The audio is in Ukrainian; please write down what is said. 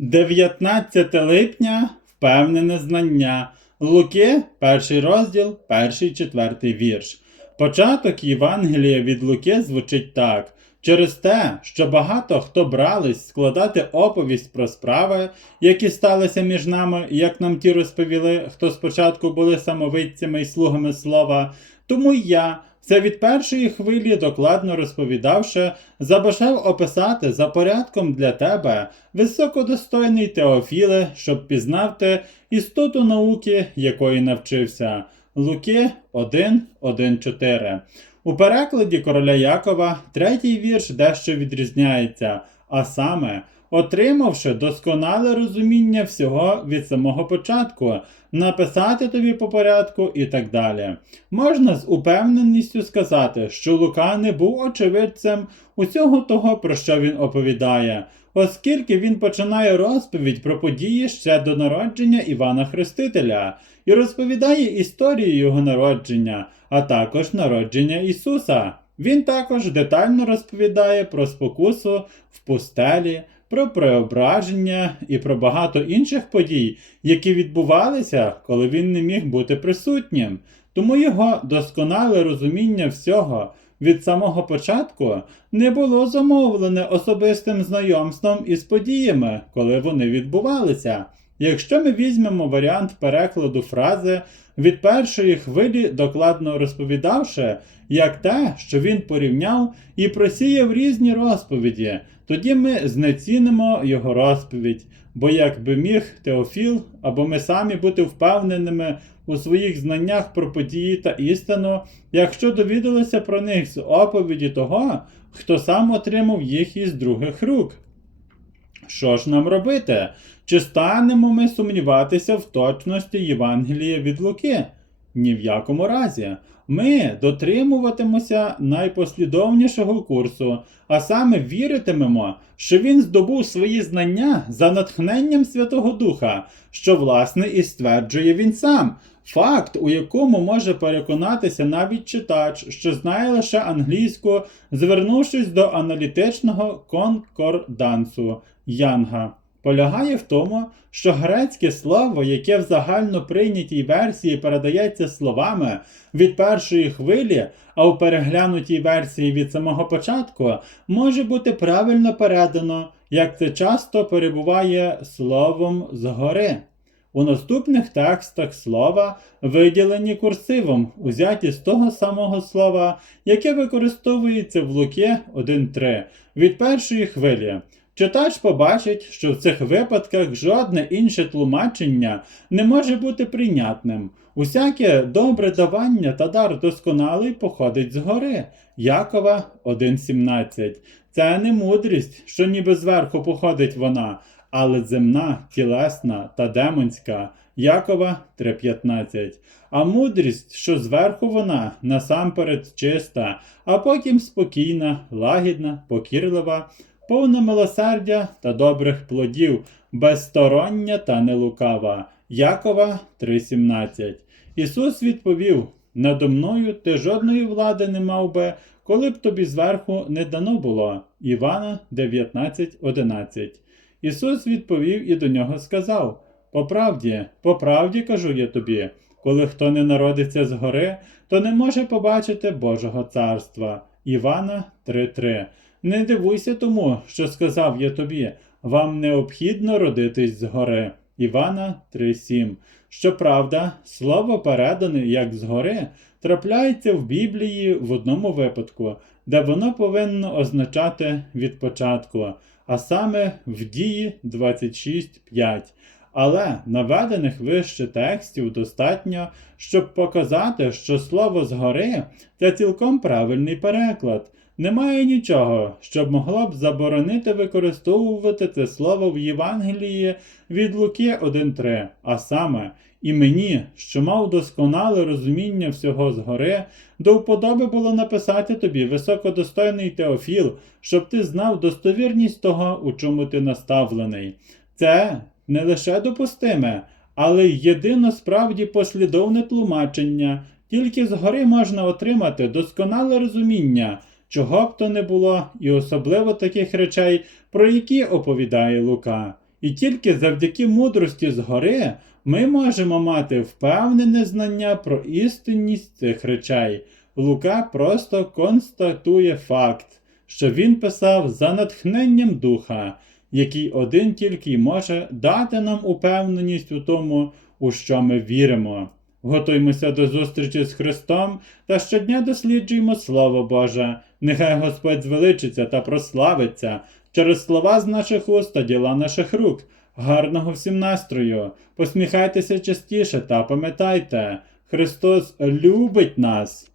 19 липня впевнене знання. Луки, перший розділ, перший четвертий вірш. Початок Євангелія від Луки звучить так. Через те, що багато хто брались складати оповість про справи, які сталися між нами, як нам ті розповіли, хто спочатку були самовидцями й слугами слова, тому я, все від першої хвилі докладно розповідавши, забажав описати за порядком для тебе високодостойний Теофіле, щоб пізнав ти істоту науки, якої навчився. Луки 1, 1, 4. У перекладі короля Якова третій вірш дещо відрізняється, а саме, отримавши досконале розуміння всього від самого початку, написати тобі по порядку і так далі. Можна з упевненістю сказати, що Лука не був очевидцем усього того, про що він оповідає, оскільки він починає розповідь про події ще до народження Івана Хрестителя і розповідає історію його народження, а також народження Ісуса. Він також детально розповідає про спокусу в пустелі, про преображення і про багато інших подій, які відбувалися, коли він не міг бути присутнім. Тому його досконале розуміння всього від самого початку не було замовлене особистим знайомством із подіями, коли вони відбувалися. Якщо ми візьмемо варіант перекладу фрази від першої хвилі, докладно розповідавши, як те, що він порівняв і просіяв різні розповіді, тоді ми знецінимо його розповідь, бо як би міг Теофіл або ми самі бути впевненими у своїх знаннях про події та істину, якщо довідалися про них з оповіді того, хто сам отримав їх із других рук. Що ж нам робити? Чи станемо ми сумніватися в точності Євангелія від Луки? Ні в якому разі. Ми дотримуватимемося найпослідовнішого курсу, а саме віритимемо, що він здобув свої знання за натхненням Святого Духа, що, власне, і стверджує він сам. Факт, у якому може переконатися навіть читач, що знає лише англійську, звернувшись до аналітичного конкордансу Янга, полягає в тому, що грецьке слово, яке в загально прийнятій версії передається словами від першої хвилі, а в переглянутій версії від самого початку, може бути правильно передано, як це часто перебуває словом згори. У наступних текстах слова виділені курсивом, узяті з того самого слова, яке використовується в Луки 1.3 від першої хвилі. Читач побачить, що в цих випадках жодне інше тлумачення не може бути прийнятним. Усяке добре давання та дар досконалий походить згори. Якова 1.17. Це не мудрість, що ніби зверху походить вона, але земна, тілесна та демонська. Якова 3.15. А мудрість, що зверху вона насамперед чиста, а потім спокійна, лагідна, покірлива, повна милосердя та добрих плодів, безстороння та нелукава. Якова 3.17. Ісус відповів: Надо мною ти жодної влади не мав би, коли б тобі зверху не дано було. Івана 19.11. Ісус відповів і до нього сказав: По правді, по правді кажу я тобі, коли хто не народиться згори, то не може побачити Божого царства. Івана 3.3. Не дивуйся тому, що сказав я тобі, вам необхідно родитись згори. Івана 3.7. Щоправда, слово передане як згори трапляється в Біблії в одному випадку, де воно повинно означати від початку, а саме в дії 26.5. Але наведених вище текстів достатньо, щоб показати, що слово згори це цілком правильний переклад. Немає нічого, щоб могло б заборонити використовувати це слово в Євангелії від Луки 1.3, а саме, і мені, що мав досконале розуміння всього згори, до вподоби було написати тобі високодостойний Теофіл, щоб ти знав достовірність того, у чому ти наставлений. Це не лише допустиме, але й єдино справді послідовне тлумачення, тільки згори можна отримати досконале розуміння чого б то не було, і особливо таких речей, про які оповідає Лука. І тільки завдяки мудрості згори ми можемо мати впевнене знання про істинність цих речей. Лука просто констатує факт, що він писав за натхненням духа, який один тільки може дати нам упевненість у тому, у що ми віримо. Готуймося до зустрічі з Христом та щодня досліджуємо Слово Боже. Нехай Господь звеличиться та прославиться через слова з наших уст та діла наших рук. Гарного всім настрою! Посміхайтеся частіше та пам'ятайте, Христос любить нас.